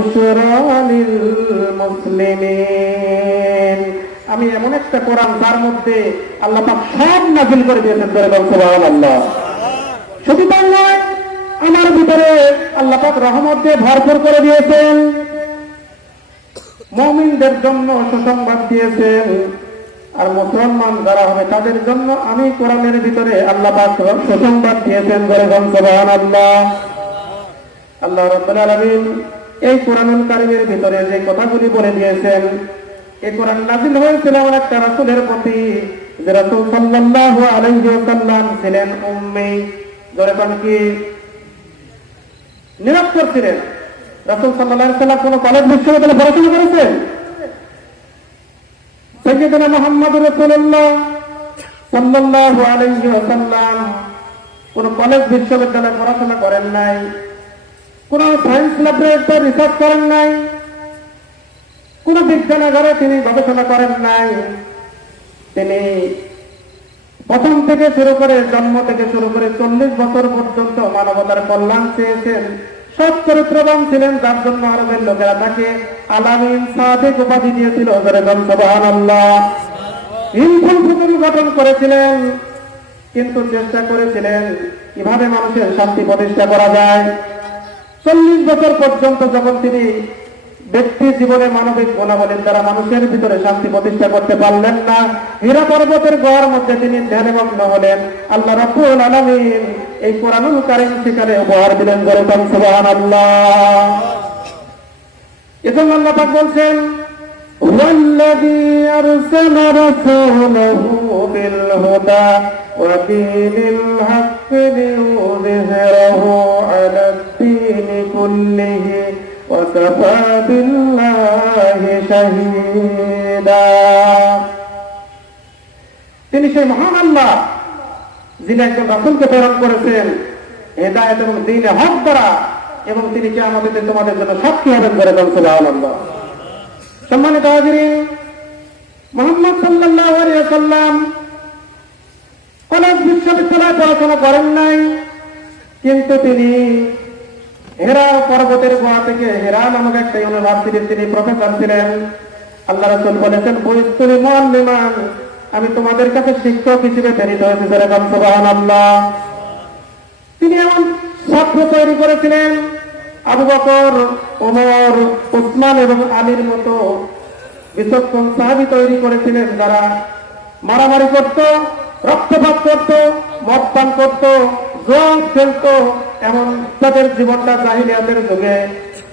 বুসরা মুসলিমিন। আমি এমন একটা কোরআন তার মধ্যে আল্লাহ পাক সব নাজিল করে দিয়েছেন ধরে বল আল্লাহ শুধু তাই নয়, আমার ভিতরে আল্লাহ পাক রহমত দিয়ে ভরপুর করে দিয়েছেন। মমিনদের জন্য সুসংবাদ দিয়েছেন। আর মুসলমান যারা হবে, তাদের জন্য আমি কোরআনের ভিতরে আল্লাহ পাক সুসংবাদ দিয়েছেন ধরে বল সুবহানাল্লাহ। আল্লাহ রব্বুল আলামিন এই কোরআনুল কারিমের ভিতরে যে কথাগুলি বলে দিয়েছেন, এই কোরআন নাযিল হয়েছিল এমন একটা রাসূলের প্রতি। যে রাসূল সাল্লাল্লাহু আলাইহি ওয়াসাল্লাম ছিলেন উম্মি। জোরে কোন কি? নিরক্ষর ছিলেন। রাসূল সাল্লাল্লাহু আলাইহি সাল্লাম কোন কলেজ, বিশ্ববিদ্যালয়ে পড়াশোনা করেছেন? সৈয়দনা মুহাম্মদ রাসূলুল্লাহ সাল্লাল্লাহু আলাইহি ওয়াসাল্লাম কোন কলেজ, বিশ্ববিদ্যালয়ে পড়াশোনা করেন নাই। কোন সায়েন্স ল্যাবরেটরিতে রিসার্চ করেন নাই। কোন বিজ্ঞানাগারে তিনি গবেষণা করেন নাই। তিনি প্রথম থেকে শুরু করে জন্ম থেকে শুরু করে চল্লিশ বছর পর্যন্ত মানবতার কল্যাণ চেয়েছেন। সব চরিত্রবান ছিলেন, যার জন্য আরবের লোকেরা তাকে আলামিন সাদিক উপাধি দিয়েছিল হিমফুল ফুতুল গঠন করেছিলেন, কিন্তু চেষ্টা করেছিলেন কীভাবে মানুষের শান্তি প্রতিষ্ঠা করা যায়। চল্লিশ বছর পর্যন্ত যখন তিনি ব্যক্তি জীবনে মানবিক গুণাবলীর দ্বারা মানুষের ভিতরে শান্তি প্রতিষ্ঠা করতে পারলেন না হীরা পর্বতের গোয়ার মধ্যে তিনি ধ্যানমগ্ন হলেন আল্লাহ রব্বুল আলামিন এই কোরআনুল কারীম সেখানে উপহার দিলেন গরুতম সুবহানাল্লাহ এজন্য আল্লাহ পাক বলছেন هو الذي أرسل رسوله بالهدى ودين الحق ليظهره على الدين كله وكفى بالله شهيدا তিনি সেই মহান আল্লাহ যিনি একজন রাসুলকে প্রেরণ করেছেন হেদায়ত এবং দিনে হক দ্বারা এবং তিনি কে আমাদের তোমাদের জন্য সাক্ষী হবেন করে বলছে আল্লাহ সম্মানিত হাজিরিন মোহাম্মদ সাল্লাল্লাহু আলাইহি সাল্লাম কলেজ বিশ্ববিদ্যালয়ে পড়াশোনা করেন নাই কিন্তু তিনি হেরা পর্বতের গোয়া থেকে হেরা নামক একটা ইউনিভার্সিটির তিনি প্রফেসর ছিলেন আল্লাহ রসুল বলেছেন পরিস্থিতি মুআল্লিমান, আমি তোমাদের কাছে শিক্ষক হিসেবে প্রেরিত হয়েছি আল্লাহ তিনি এমন ছাত্র তৈরি করেছিলেন, আবু বকর, ওমর, উসমান এবং আলীর মতো বিচক্ষণ সাহাবি তৈরি করেছিলেন, যারা মারামারি করত, রক্তপাত করত, মদ করত জোয়ান খেলত এমন তাদের জীবনটা জাহিলিয়াতের যুগে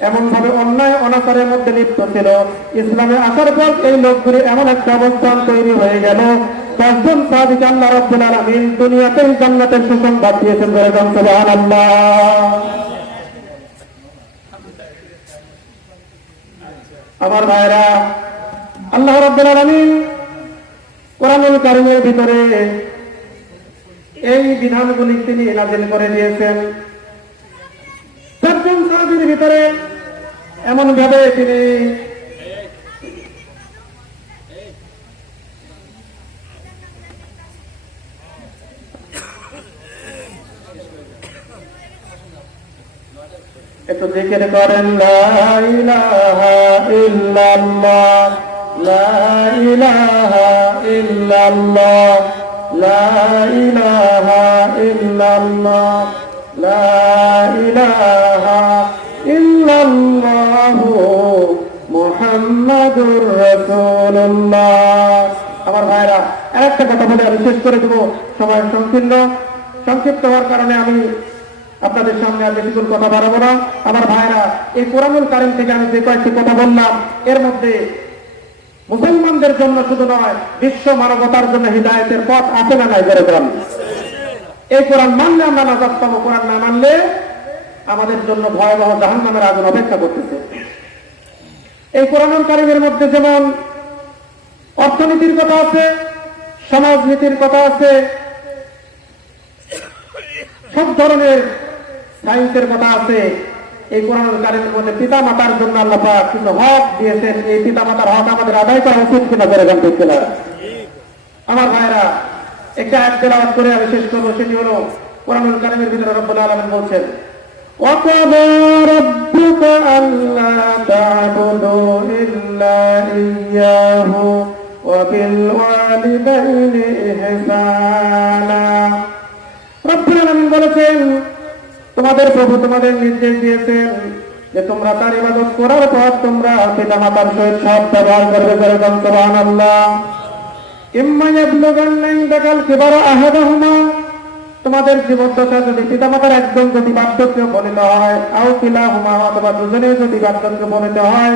এমন ভাবে অন্যায় অনাচারের মধ্যে লিপ্ত ছিল। ইসলামে আসার পর এই লোকগুলি এমন একটা অবস্থান তৈরি হয়ে গেল। রব্বুল আলামিন জান্নাতের সুসংবাদ দিয়েছেন আমার ভাইরা আল্লাহ আলামিন কোরআনুল কারীমের ভিতরে এই বিধানগুলি তিনি নাজিল করে দিয়েছেন। চারজন সাহাবীর ভিতরে। এমন ভাবে তিনি একটু জিকির করেন লা ইল্লাল্লাহ লা আমার ভাইরা, আরেকটা কথা বলে আমি শেষ করে দেবো। সময় সংকীর্ণ। সংক্ষিপ্ত হওয়ার কারণে আমি আপনাদের সামনে আর বেশি দূর কথা বাড়াবো না। আমার ভাইরা, এই কোরআনুল কারিম থেকে আমি যে কয়েকটি কথা বললাম, এর মধ্যে মুসলমানদের জন্য শুধু নয়, বিশ্ব মানবতার জন্য হৃদায়তের পথ আছে না নাই করে দিলাম এই কোরআন মানলে আমরা নাজাত পাবো, কোরআন না মানলে আমাদের জন্য ভয়াবহ জাহান নামের আগুন অপেক্ষা করতেছে। এই কোরআনুল কারিমের মধ্যে যেমন অর্থনীতির কথা আছে সমাজনীতির কথা আছে সব ধরনের সায়েন্সের কথা আছে এই কোরআন কারিমের মধ্যে পিতা মাতার জন্য আল্লাহ পাক কিছু হক দিয়েছেন এই পিতা মাতার হক আমাদের আদায় করা উচিত কিনা করে গান করতে আমার ভাইরা একটা আয়াত তেলাওয়াত করে আমি শেষ করবো সেটি হলো কোরআনুল কারিমের ভিতরে রব্বুল আলামিন বলছেন وقضى ربك ربك ألا تعبدوا إلا إياه তোমাদের প্রভু তোমাদের নির্দেশ দিয়েছেন যে তোমরা তার ইবাদত করার পর তোমরা পিতা মাতার সহিত সব ব্যবহার করবে ইনদাকাল কিবারা আহাদাহুমা। তোমাদের জীবদ্দশা যদি পিতা মাতার একজন যদি বার্ধক্য বলিত হয়, আও কিলা হুমা অথবা দুজনে যদি বার্ধক্য বলিত হয়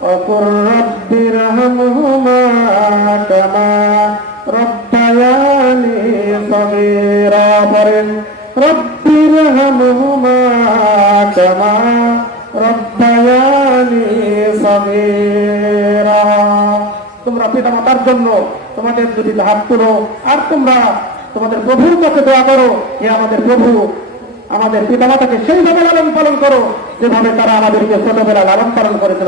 وقل رب ارحمهما كما ربياني صغيرا فرن رب ارحمهما كما ربياني صغيرا তোমরা পিতা মাতার জন্য তোমাদের যদি হাত তুলো আর তোমরা তোমাদের প্রভুর কাছে দোয়া করো হে আমাদের প্রভু আমাদের পিতা মাতাকে সেইভাবে লালন পালন করো যেভাবে তারা আমাদেরকে ছোটবেলা লালন পালন করেছিল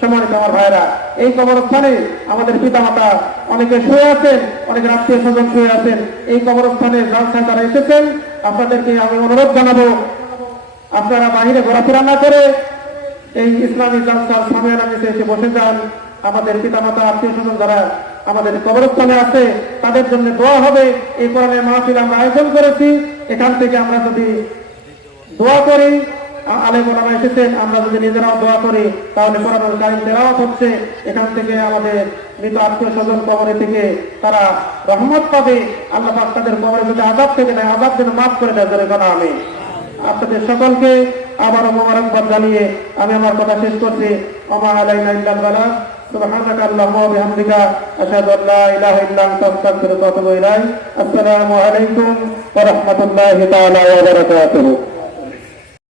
সম্মানিত আমার ভাইরা এই কবরস্থানে আমাদের পিতা মাতা অনেকে শুয়ে আছেন অনেক আত্মীয় স্বজন শুয়ে আছেন, এই কবরস্থানে জলসায় তারা এসেছেন। আপনাদেরকে আমি অনুরোধ জানাব, আপনারা বাহিরে ঘোরাফেরা না করে এই ইসলামী জলসার সামনে নিচে এসে বসে যান। আমাদের পিতা মাতা আত্মীয় স্বজন যারা আমাদের কবরস্থানে আছে, তাদের জন্য দোয়া হবে। এই কোরআনের মাহফিল আমরা আয়োজন করেছি। এখান থেকে আমরা যদি দোয়া করি আ- আলেম ওলামা এসেছেন আমরা যদি নিজেরাও দোয়া করি তাহলে কোরআনুল কারিম তেলাওয়াত হচ্ছে এখান থেকে আমাদের মৃত আত্মীয় স্বজন কবরে থেকে তারা রহমত পাবে আল্লাহ পাক তাদের কবরে যদি আজাব থেকে নেয় আজাব যেন মাফ করে দেয় ধরে কোনো আমি আপনাদের সকলকে আবারও মোবারকবাদ জানিয়ে আমি আমার কথা শেষ করছি আমা আলাইনা ইল্লাল বালাগ سبحانك اللهم وبحمدك أشهد أن لا إله إلا أنت أستغفرك وأتوب إليك السلام عليكم ورحمة الله تعالى وبركاته